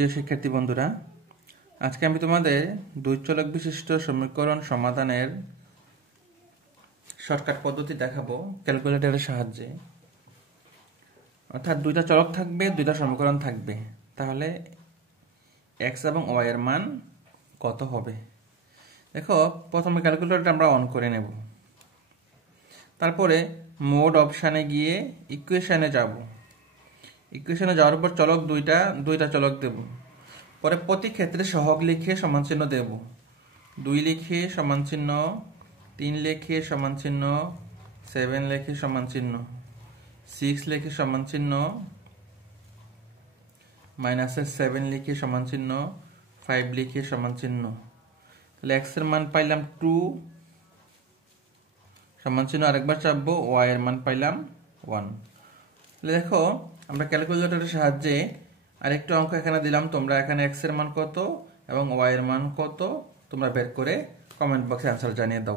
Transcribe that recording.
প্রিয় শিক্ষার্থী বন্ধুরা, আজকে আমি তোমাদের দুই চলক বিশিষ্ট সমীকরণ সমাধানের শর্টকাট পদ্ধতি দেখাবো ক্যালকুলেটরের সাহায্যে। অর্থাৎ দুইটা চলক থাকবে, দুইটা সমীকরণ থাকবে, তাহলে এক্স এবং ওয়াই এর মান কত হবে। দেখো, প্রথমে ক্যালকুলেটরটা আমরা অন করে নেব, তারপরে মোড অপশানে গিয়ে ইকুয়েশনে যাব। ইকুয়েশনে যাওয়ার পর চলক দুইটা চলক দেব, পরে প্রতি ক্ষেত্রে সহগ লিখে সমান চিহ্ন দেব। 2 লিখে সমান চিহ্ন, 3 লিখে সমান চিহ্ন, 7 লিখে সমান চিহ্ন, 6 লিখে সমান চিহ্ন, -7 লিখে সমান চিহ্ন, 5 লিখে সমান চিহ্ন। তাহলে এক্স এর মান পাইলাম 2 সমান চিহ্ন আরেকবার চাপবো, ওয়াই এর মান পাইলাম 1। তাহলে দেখো, আমরা ক্যালকুলেটরের সাহায্যে আরেকটু অঙ্ক এখানে দিলাম। তোমরা এখানে এক্স এর মান কত এবং ওয়াই এর মান কত তোমরা বের করে কমেন্ট বক্সে অ্যান্সার জানিয়ে দাও।